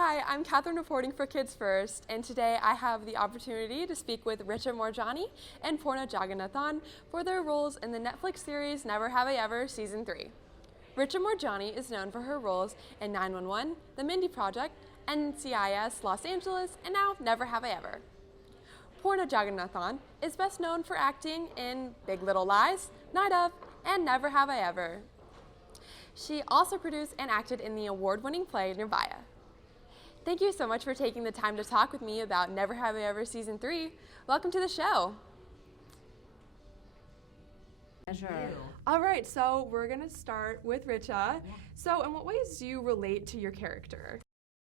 Hi, I'm Katherine reporting for Kids First, and today I have the opportunity to speak with Richa Moorjani and Poorna Jagannathan for their roles in the Netflix series Never Have I Ever Season 3. Richa Moorjani is known for her roles in 911, The Mindy Project, NCIS Los Angeles, and now Never Have I Ever. Poorna Jagannathan is best known for acting in Big Little Lies, Night Of, and Never Have I Ever. She also produced and acted in the award-winning play Nirbhaya. Thank you so much for taking the time to talk with me about Never Have I Ever Season 3. Welcome to the show. Pleasure. All right, so we're going to start with Richa. So in what ways do you relate to your character?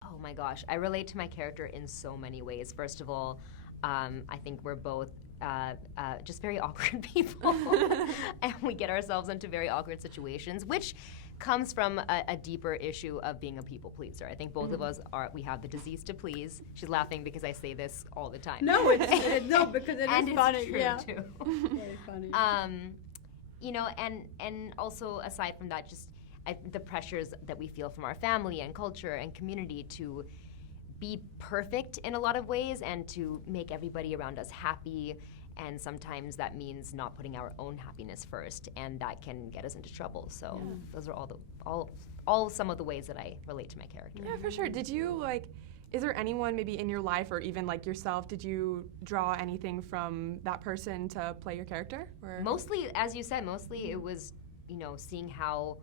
Oh my gosh, I relate to my character in so many ways. First of all, I think we're both just very awkward people, and we get ourselves into very awkward situations, which comes from a deeper issue of being a people pleaser. I think both of us we have the disease to please. She's laughing because I say this all the time. No, because it and is funny. It's true yeah. too. Very funny. You know, and also aside from that, just the pressures that we feel from our family and culture and community to be perfect in a lot of ways and to make everybody around us happy, and sometimes that means not putting our own happiness first, and that can get us into trouble. So those are all some of the ways that I relate to my character. Yeah, for sure. Did you, is there anyone maybe in your life or even yourself, did you draw anything from that person to play your character? Or? Mostly, as you said, it was, seeing how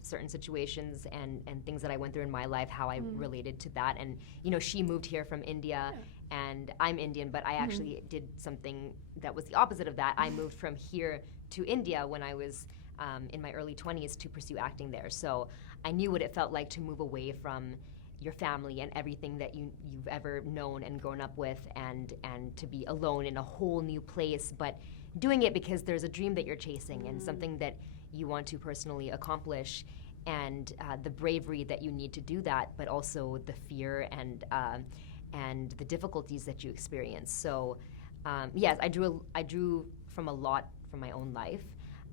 certain situations and things that I went through in my life, how I related to that. And, she moved here from India, and I'm Indian, but I actually did something that was the opposite of that. I moved from here to India when I was in my early 20s to pursue acting there. So I knew what it felt like to move away from your family and everything that you've ever known and grown up with, and to be alone in a whole new place, but doing it because there's a dream that you're chasing and something that you want to personally accomplish, and the bravery that you need to do that, but also the fear and the difficulties that you experience. So yes, I drew from a lot from my own life.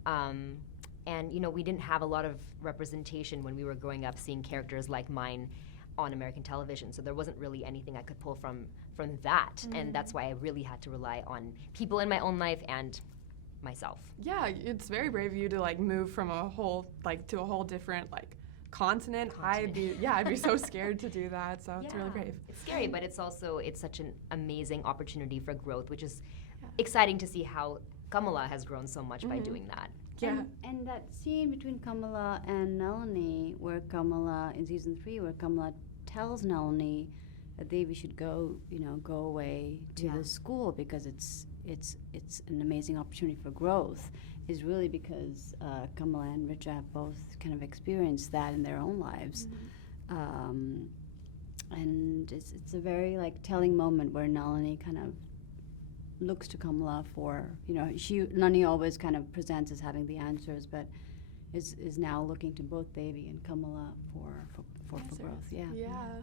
And we didn't have a lot of representation when we were growing up, seeing characters like mine on American television, so there wasn't really anything I could pull from that, and that's why I really had to rely on people in my own life and myself. Yeah, it's very brave of you to move from a whole to a whole different continent. I'd be so scared to do that, so it's really brave. It's scary, but it's such an amazing opportunity for growth, which is exciting to see how Kamala has grown so much by doing that. Yeah. And that scene between Kamala and Nalini, where Kamala, in season 3, where Kamala tells Nalini that Devi should go away to the school because it's an amazing opportunity for growth, is really because Kamala and Richa have both kind of experienced that in their own lives. And it's a very telling moment where Nalini kind of looks to Kamala for, Nalini always kind of presents as having the answers, but is now looking to both Devi and Kamala for growth. Yeah.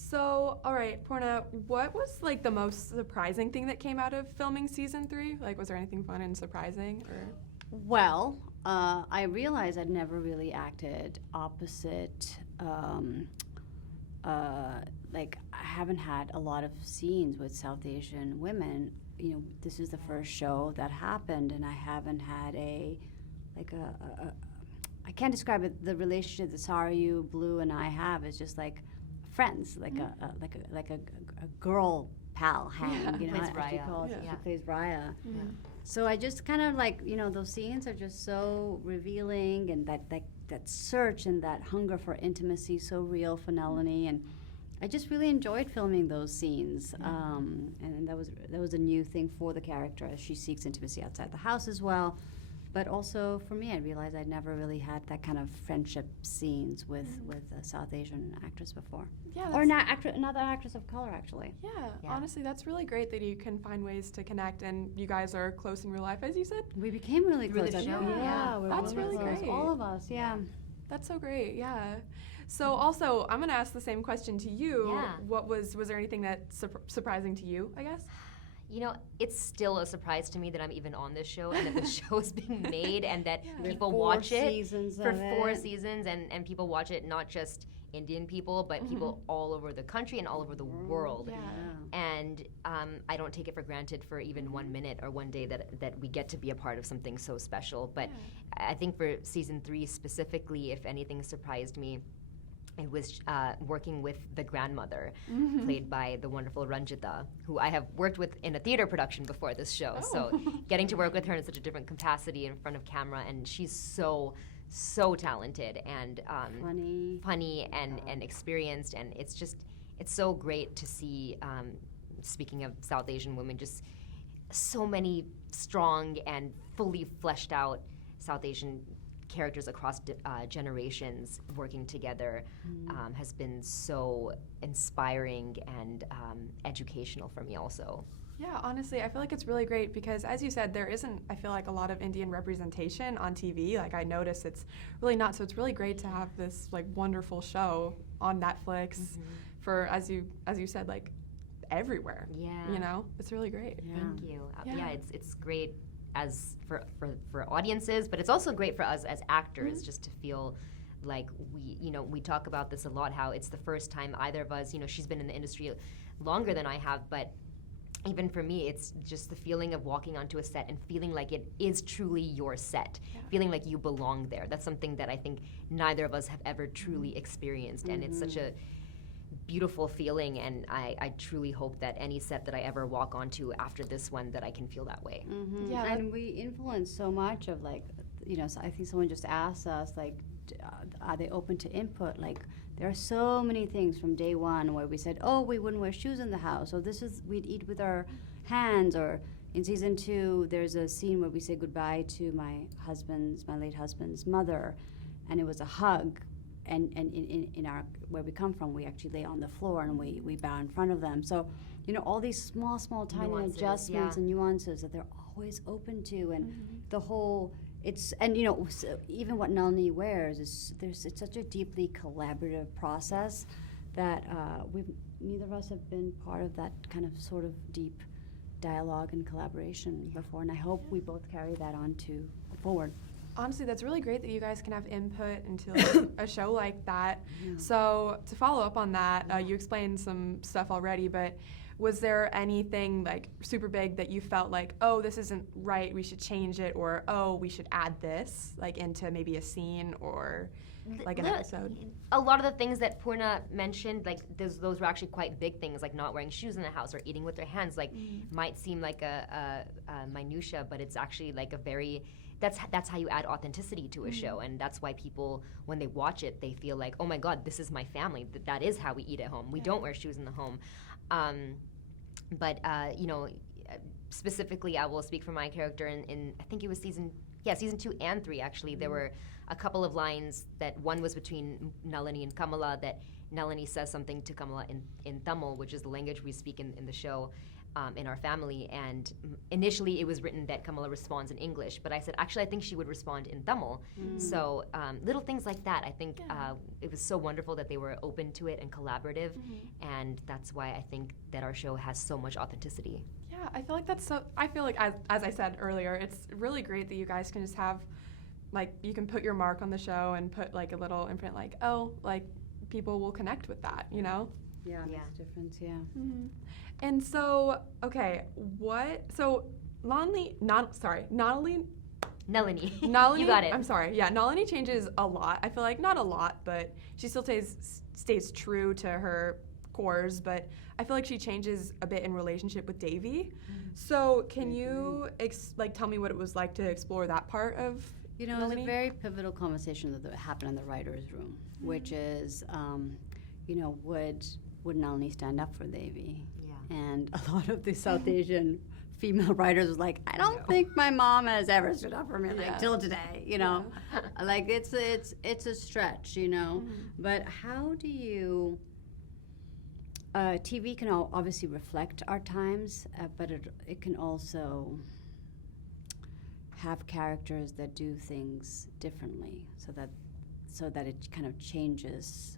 So, all right, Poorna, what was the most surprising thing that came out of filming season 3? Was there anything fun and surprising? Or? Well, I realized I'd never really acted opposite. I haven't had a lot of scenes with South Asian women. This is the first show that happened, and I haven't had I can't describe it. The relationship that Sarayu, Blue, and I have is just friends, a girl pal hang. Plays as she Raya. calls it. She plays Raya. So I just kind of those scenes are just so revealing, and that search and that hunger for intimacy so real for Nalini, and I just really enjoyed filming those scenes. And that was a new thing for the character as she seeks intimacy outside the house as well. But also for me, I realized I'd never really had that kind of friendship scenes with a South Asian actress before. Yeah, or another actress of color, actually. Yeah, honestly, that's really great that you can find ways to connect, and you guys are close in real life, as you said. We became really Through close. the show. We're That's really really close. great. All of us, yeah. That's so great, yeah. So also, I'm going to ask the same question to you. Yeah. Was there anything that surprising to you, I guess? You know, it's still a surprise to me that I'm even on this show and that the show is being made and that people watch it for 4 seasons and people watch it, not just Indian people, but people all over the country and all over the world. Yeah. And I don't take it for granted for even 1 minute or 1 day that we get to be a part of something so special. But I think for season 3 specifically, if anything surprised me, it was working with the grandmother, played by the wonderful Ranjita, who I have worked with in a theater production before this show. So getting to work with her in such a different capacity in front of camera, and she's so talented and funny and experienced, and it's so great to see, speaking of South Asian women, just so many strong and fully fleshed out South Asian characters across generations working together has been so inspiring and educational for me also. Yeah, honestly, I feel like it's really great because, as you said, there isn't, I feel like, a lot of Indian representation on TV. Like, I notice it's really not, so it's really great to have this, like, wonderful show on Netflix for, as you said, like, everywhere. Yeah. You know? It's really great. Thank you. Yeah, it's great as for audiences, but it's also great for us as actors just to feel like we talk about this a lot, how it's the first time either of us, she's been in the industry longer than I have, but even for me, it's just the feeling of walking onto a set and feeling like it is truly your set, feeling like you belong there. That's something that I think neither of us have ever truly experienced, and it's such a beautiful feeling, and I truly hope that any set that I ever walk onto after this one, that I can feel that way. Yeah, and we influence so much of, like, so I think someone just asked us, like, are they open to input? Like, there are so many things from day one where we said, oh, we wouldn't wear shoes in the house, or we'd eat with our hands, or in season 2, there's a scene where we say goodbye to my late husband's mother, and it was a hug. And in our, where we come from, we actually lay on the floor and we bow in front of them. So, all these small, tiny nuances, adjustments and nuances that they're always open to, and the whole, so even what Nalini wears it's such a deeply collaborative process that neither of us have been part of that kind of sort of deep dialogue and collaboration before, and I hope we both carry that on forward. Honestly, that's really great that you guys can have input into like, a show like that. So to follow up on that, you explained some stuff already, but was there anything like super big that you felt like, oh, this isn't right, we should change it, or oh, we should add this like into maybe a scene or like an episode? A lot of the things that Poorna mentioned, like those were actually quite big things, like not wearing shoes in the house or eating with their hands. Like might seem like a minutia, but it's actually like a very that's how you add authenticity to a show, and that's why people, when they watch it, they feel like, oh my God, this is my family. That is how we eat at home. We don't wear shoes in the home. But specifically, I will speak for my character in I think it was season 2 and 3 actually. There were a couple of lines that one was between Nalini and Kamala, that Nalini says something to Kamala in Tamil, which is the language we speak in the show. In our family, and initially it was written that Kamala responds in English, but I said, actually, I think she would respond in Tamil. So little things like that, I think it was so wonderful that they were open to it and collaborative, and that's why I think that our show has so much authenticity. Yeah, I feel like I feel like, as I said earlier, it's really great that you guys can just have, like, you can put your mark on the show and put, like, a little imprint, like, oh, like, people will connect with that, Yeah, it makes a difference, And so, okay, Nalini, you got it. I'm sorry. Yeah, Nalini changes a lot. I feel like not a lot, but she still stays true to her cores, but I feel like she changes a bit in relationship with Devi. So can you tell me what it was like to explore that part of it was a very pivotal conversation that happened in the writer's room, which is, would Nalini stand up for Devi? And a lot of the South Asian female writers was like, I don't think my mom has ever stood up for me, till today, like it's a stretch, But how do you? TV can obviously reflect our times, but it can also have characters that do things differently, so that it kind of changes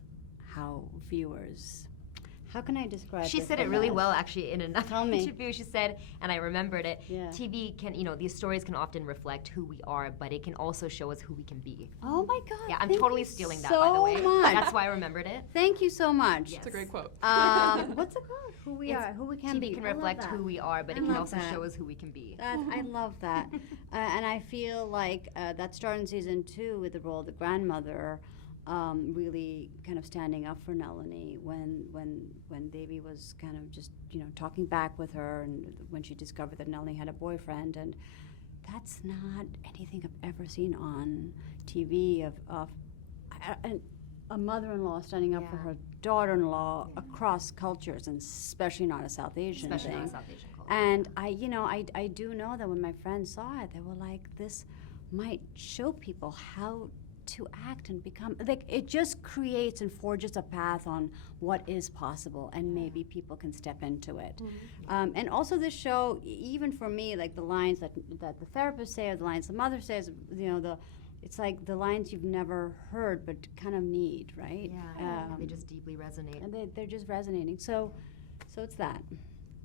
how viewers How can I describe She this said the it really best? well, actually, in another Tell me. interview. She said, and I remembered it, Yeah. TV can, these stories can often reflect who we are, but it can also show us who we can be. Oh my God. Yeah, I'm thank totally you stealing that, so by the way. much. That's why I remembered it. Thank you so much. It's a great quote. What's it called? Who we It's are, who we can TV be. can I love reflect that. who we are, but I it can love also that. show us who we can be. I love that. And I feel like that started in season 2 with the role of the grandmother, really kind of standing up for Nalini when Devi was kind of just talking back with her, and when she discovered that Nalini had a boyfriend, and that's not anything I've ever seen on TV of a mother-in-law standing up for Yeah. her daughter-in-law across cultures, and especially not a South Asian Especially thing. not South Asian culture. And I do know that when my friends saw it, they were like, this might show people how to act and become, like, it just creates and forges a path on what is possible, and maybe people can step into it. And also this show, even for me, like the lines that the therapist say, or the lines the mother says, it's like the lines you've never heard but kind of need, right? Yeah, they just deeply resonate. And they're just resonating. So it's that.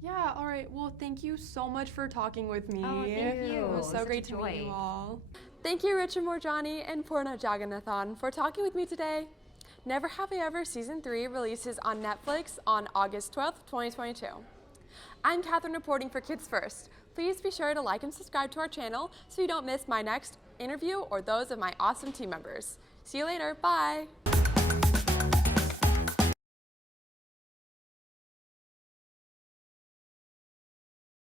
Yeah, all right. Well, thank you so much for talking with me. Oh, thank you. It was so Such a great to meet joy. you all. Thank you, Richa Moorjani and Poorna Jagannathan, for talking with me today. Never Have I Ever Season 3 releases on Netflix on August 12th, 2022. I'm Katherine reporting for Kids First. Please be sure to like and subscribe to our channel so you don't miss my next interview or those of my awesome team members. See you later. Bye.